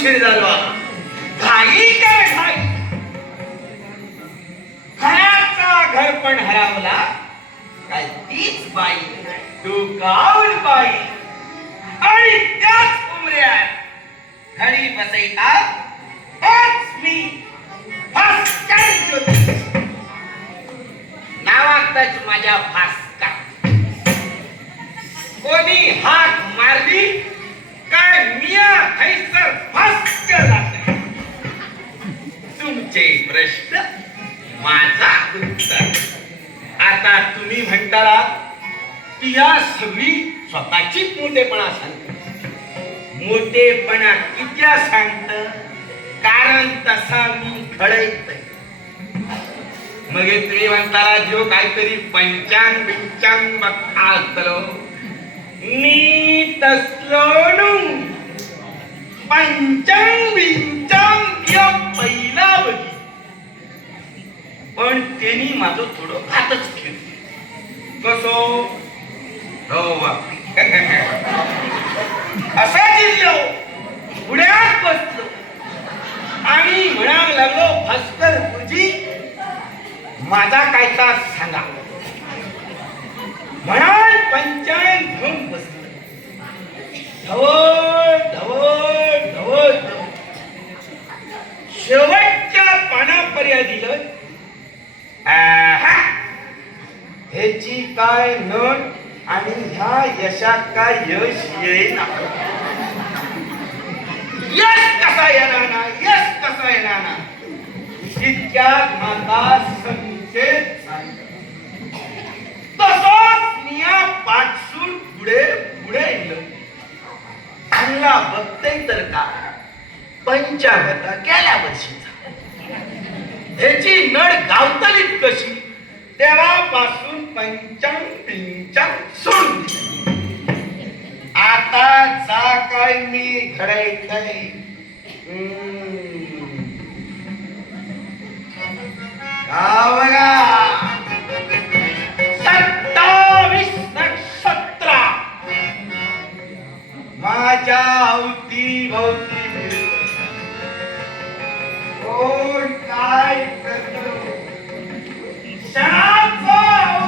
उशीर झालो घाई काय घाई घराचा घर पण हरवला. काय तीच बाई डोकावून बाई. आणि त्याच उमऱ्यात घरी बसायचा हेच मी. भास्कर ज्योतिष नावातच माझ्या भास्कर. कोणी हाक मारली? काय मिया हैसर भास्कर लागला तुमचे प्रश्न माझा उत्तर. आता तुम्ही म्हणताला की या सगळी स्वतःची मोठेपणा सांगत. मोठेपणा कित्या सांगत? कारण तसा मी घडत मग तुम्ही म्हणताला जो काहीतरी पंचांग बिंचांग बघा असलो मी तसलो नु पंचांग बिंचांग या पहिला बघी पण त्यांनी माझं थोडं हातच खेळ कसो? हो असा जिल्लो पुण्यात बसलो. आणि म्हणायला लागलो भास्कर गुरुजी माझा कायचा सांगा. म्हणा शेवटच्या पानापर्यंत दिलं. ह्याची काय नट आणि ह्या यशात काय यश येईना यश कसा येणार ना? यश कसा येणार ना? इतक्यात माता संकेत झाला. तसंच मिया पाठसून पुढे पुढे येईल चांगला बघते तर का? पंचागता गेल्या वर्षीचा ह्याची नड गावतलीत कशी? तेव्हापासून पंचांग पिंचांग सोडून आता जा काय मी घडायचंय? सत्तावीस नक्षत्रा. माझ्या अवती भोवती कोण काय करतो क्षणाचा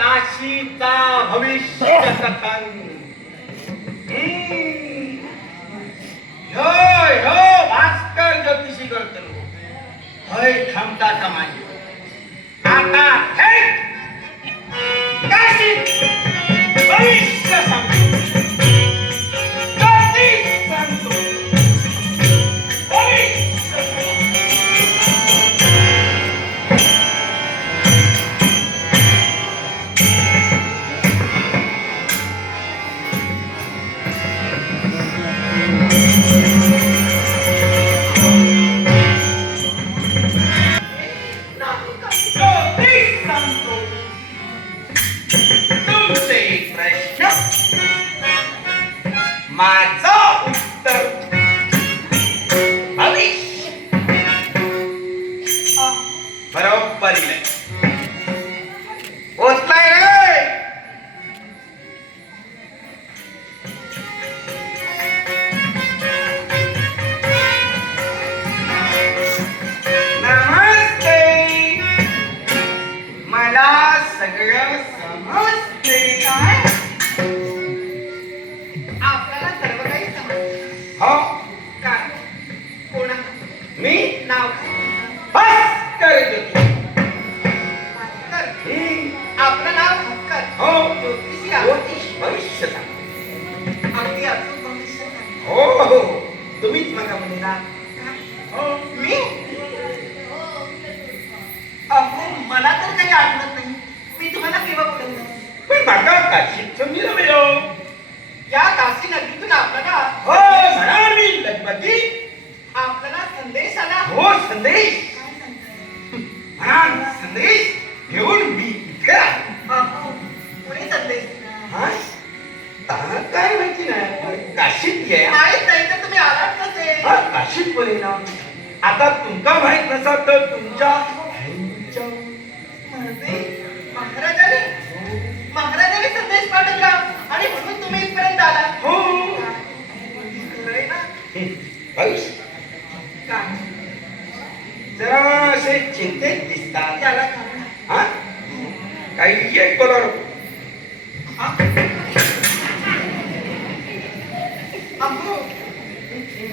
त्या काशीचा भविष्य कथन हम्म. होय हो भास्कर ज्योतिषी करतो। होय थांबता कामाची आता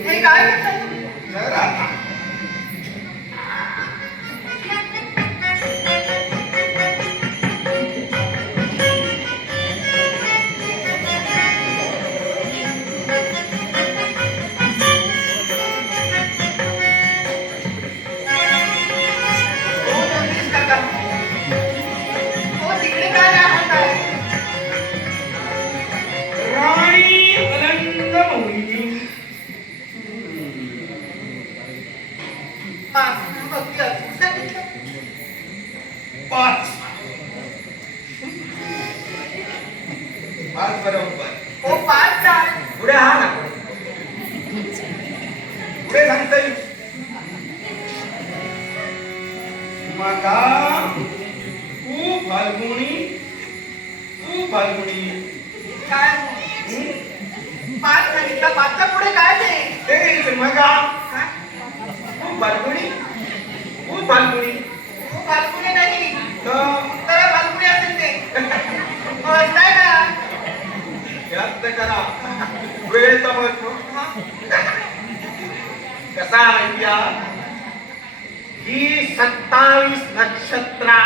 हे काय पाच बरोबर हो, पाच काय? पुढे हा ना पुढे सांगता येईल मागा तू फाल्गुनी तू काय? पाच सांगितलं, पाचच्या पुढे काय ते? ते मगा काय? तू फाल्गुनी तू फाल्गुनी हो, बालकुणी नाही. तर बालकुणी असेल ते. हो, काय जास्त करा. वेळ समजतो? कसा माहितीया ही सत्तावीस नक्षत्रा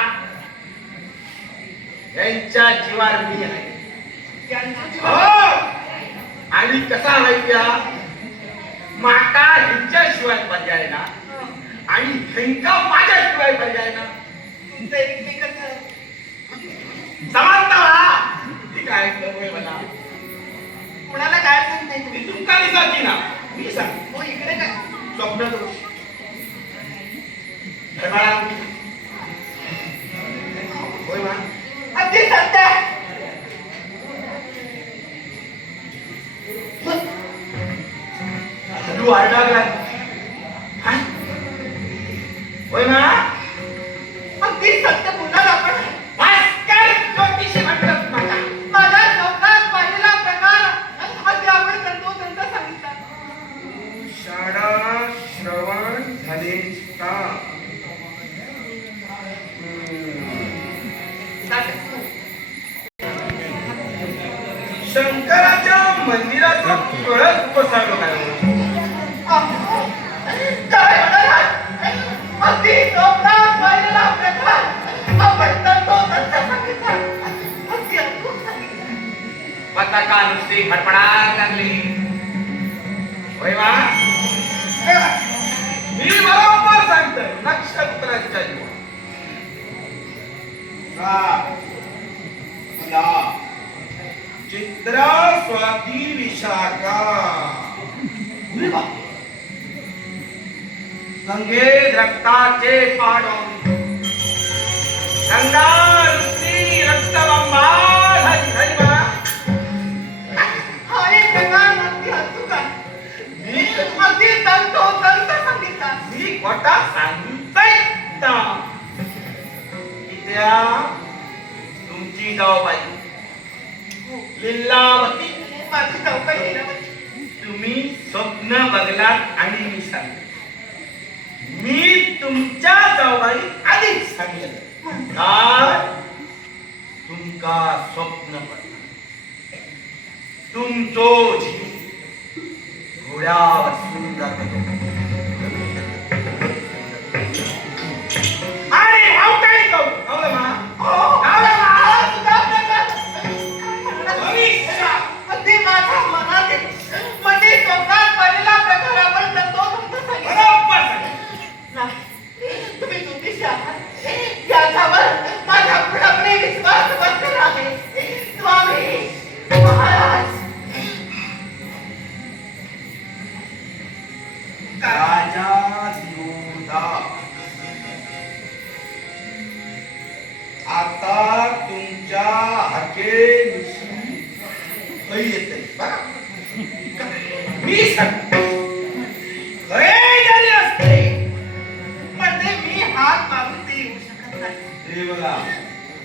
यांच्या जीवार मी आहे. हो! आणि कसा माहितीया माका ह्यांच्याशिवाय पर्याय ना. आणि ह्यांका माझ्याशिवाय पर्याय ना? समानता हा ठीक आहे मला. कुणाला काय सांगताय ती तुम्ही तुमका दिसाची ना. मी सांग हो इकडे काय स्वप्न दोष धर्माळा होय मा. अगदी. तू आरडागला हा? होय मा. सांगितलं पताका नुसती फडफडायला लागली होय वा मी बरोबर सांगतोय नक्षत्रांच्या जीवा चित्रा स्वाती विशाखा. गंगे रक्ताचे पाडून. गंगा नुसती रक्तबंबा झाली मी अगदी सांगितला. मी तुमची जाऊबाई लिल्लावती माझी तुम्ही स्वप्न बघलात आणि मी सांगितलं. मी तुमच्या जाऊबाई आधीच सांगितलं. काय तुमका स्वप्न पडलं तुमचो जीव घोड्यावर सुंदर आणि हाव काय करू नवलं मा हो,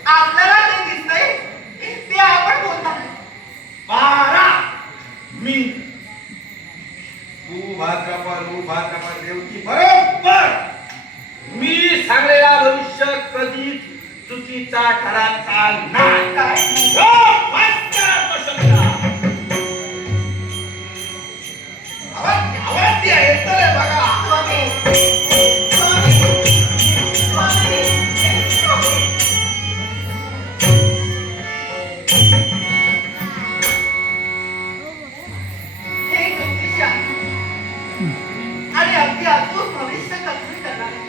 आपल्याला ते दिसतंय ते आपण बारा! मी. तू रू देवती बरोबर! मी सांगलेला भविष्य कधीच चुकीचा ठराचा नाही. हो, आणि अगदी अचूक भविष्य कथन करणारा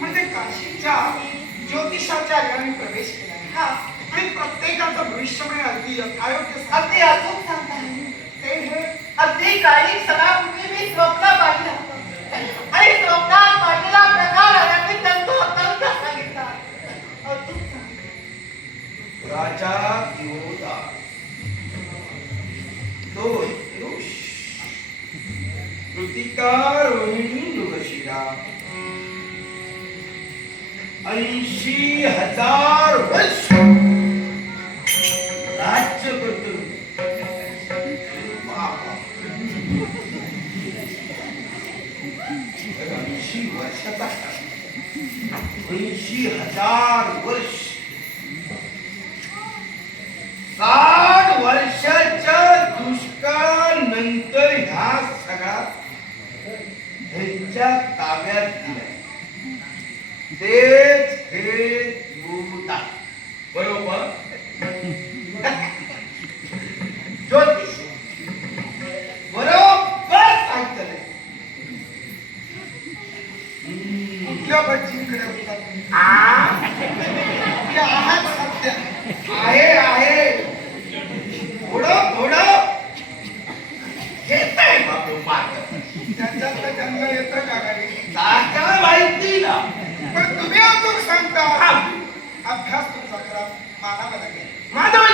म्हणजे काशीच्या ज्योतिषाच्या ज्ञानी प्रवेश केला. हा आणि प्रत्येकाचं भविष्यवाणी अगदी अयोग्य अगदी अचूक सांगताय ते हे अगदी काही क्षणापूर्वी मी स्वप्न पाहिलं आणि स्वप्नात पाहिलेला प्रकार यांनी तंतोतंत सांगितला अचूक सांगितलं. राजा दिवोदा तो ऐंशी हजार वर्ष राज्य करतो बाबा. ऐंशी वर्षाचा ऐंशी हजार वर्ष तेच हे युवता बरोबर ज्योतिष बरोबर सांगतलंय हम्म. कुठल्या भटजींकडे होता तुम्ही आ, तुम्ही आहात सध्या आहे आहे थोडं थोडं घेत आहे बापू मार्ग त्यांच्यातलं जन्म येतं का काही काय माहिती ना पण तुम्ही अजून सांगता हा. अभ्यास तुमचा करा मानावा लागेल माधव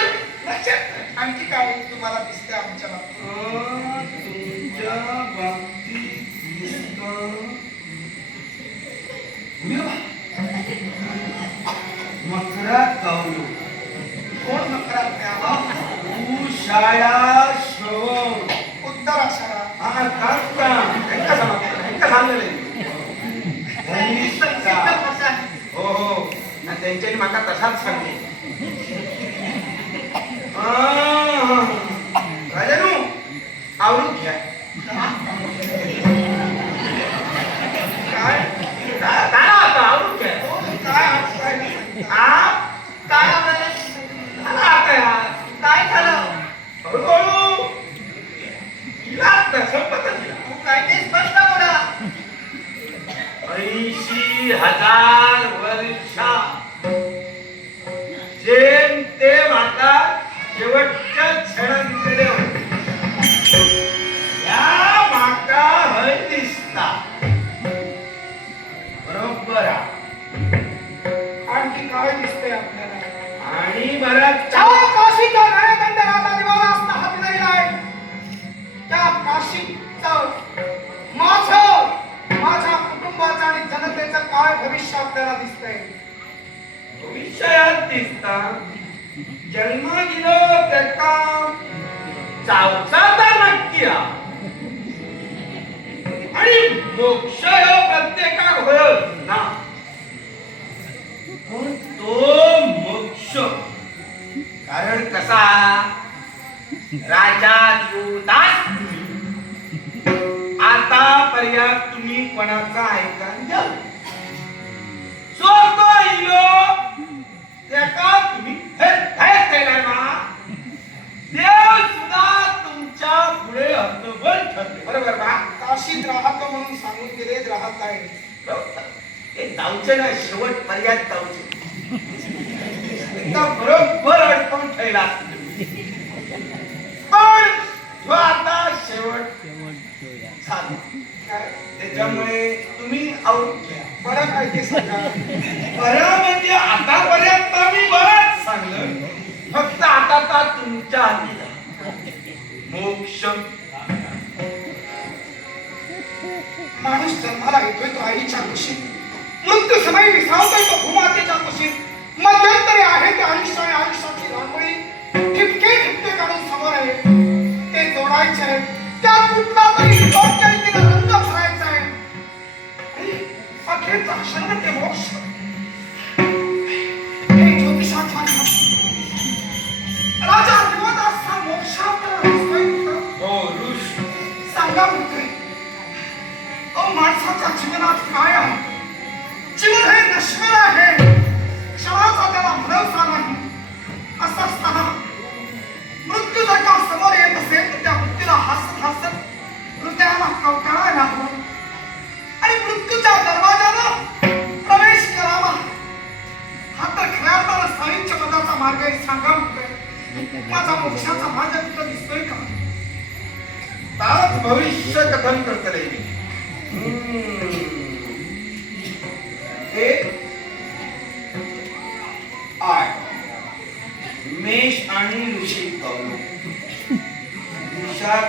लक्षात आणखी काय तुम्हाला दिसते आमच्या बाबतीत अं, तुमच्या बाबतीत दिसतं. उद्या. मकरा कौलू कोण नकरात न्यावा तू शाळा श्रवण उत्तर आषाढा हा काढ का त्यांका सांग त्यांका सांगले सिद्ध भाषा आहे. हो हो आणि त्यांच्यानी माका तसाच सांगले राजानू आवरून घ्या হাজার राजा दिवदास पर्याय तुम्ही कोणाचा ऐका जाऊ सो तो इलो त्याका तुम्ही हे हे केलाय ना. देव सुद्धा तुमच्यापुढे हद्दभर ठरले. बरोबर का? काशी राहतो म्हणून सांगून गेले ग्राहक आहे हे जाऊचे ना शेवट पर्याय जाऊचे. एकदा बरोबर अडकून ठेवला. पण जो आता शेवट झाला. काय त्याच्यामुळे तुम्ही आवडून घ्या. बरं काय ते सांगा? बरं म्हणजे आतापर्यंत मी बरंच सांगलं. फक्त आता तर तुमच्या हाती. मोक्ष. माणूस जन्माला येतोय तो आईच्या कुशीत मृत्यू समय विसावतोय तो भूमातेच्या कुशीत मध्यंतरी आहे ते आयुष्य आणि आयुष्याची रांगोळी. ठिपके ठिपके आहे. ते जोडायचे आहे त्यात कुठला तरी रंग भरायचा आहे. अखेरचा क्षण ते मोक्ष.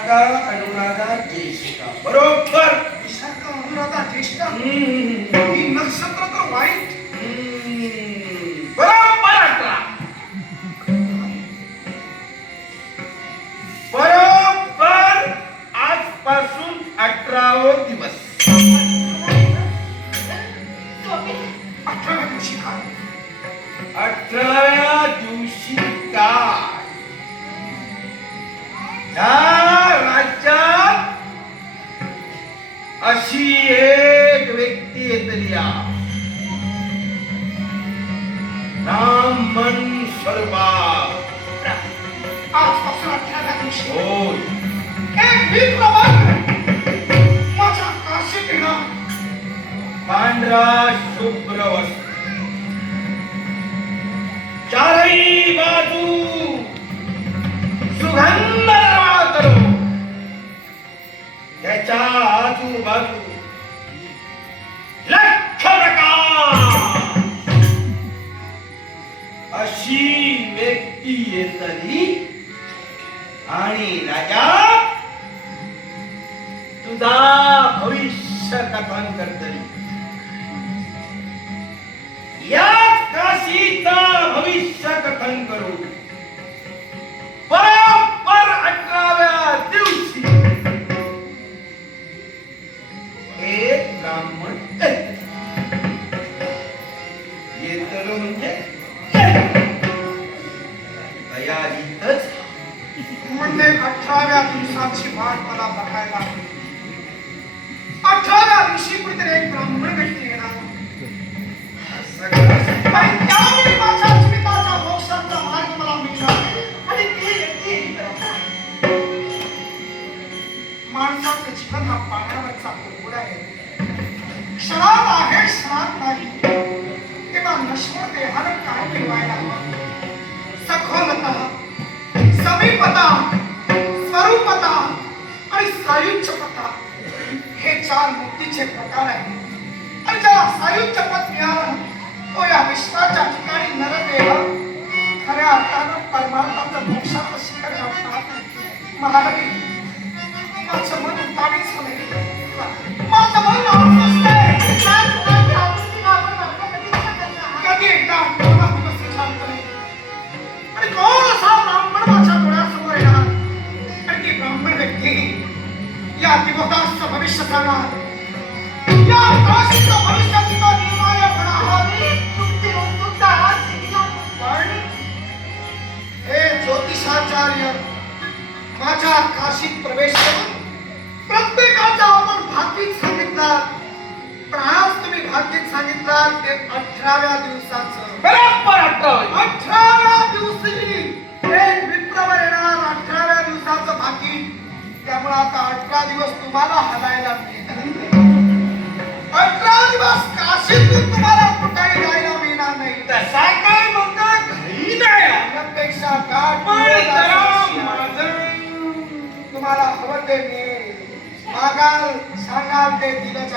विशाखा अनुराधा बरोबर. विशाखा अनुराधा. ही नक्षत्र तर वाईट. बरोबर आजपासून अठरावो दिवस. अठराव्या दिवशी काय अठराव्या दिवशी काय? अशी एक व्यक्ती येतली. ब्राह्मण आजपासून दिवशी. होय. एक येणार. पांढरा शुभ्र वस्त्र. त्याच्या आजूबाजू लक्ष प्रकाश अशी व्यक्ती येतली आणि राजा तुझा भविष्य कथन करतली. याच काशीचा भविष्य कथन करू. अठराव्या दिवसाची वाट मला बघायला गाठतात महाराणी माझं माझं मन कधी एकदा आणि कोण असा ब्राह्मण माझ्या डोळ्यासमोर येणार आणि ती ब्राह्मण व्यक्ती या भविष्य करणार या काशीचं भविष्य तिचा निर्माय तुमची उत्सुकता पण हे ज्योतिषाचार्य माझ्या काशीत प्रवेश करून प्रत्येकाचा आपण भाकीत सांगितला. पण आज तुम्ही भाकीत सांगितला ते अठराव्या दिवसाचं. बरोबर अठराव्या दिवशी एक विप्रवर येणार अठराव्या दिवसाचं भाकीत त्यामुळे आता अठरा दिवस तुम्हाला हलायला मिळणार. अठरा दिवस काशीतून तुम्हाला कुठेही जायला मिळणार नाही. तसा काय म्हणता घरी नाही. त्यापेक्षा गाठ तुम्हाला हवं ते मिळेल मागाल सांगाल ते दिलं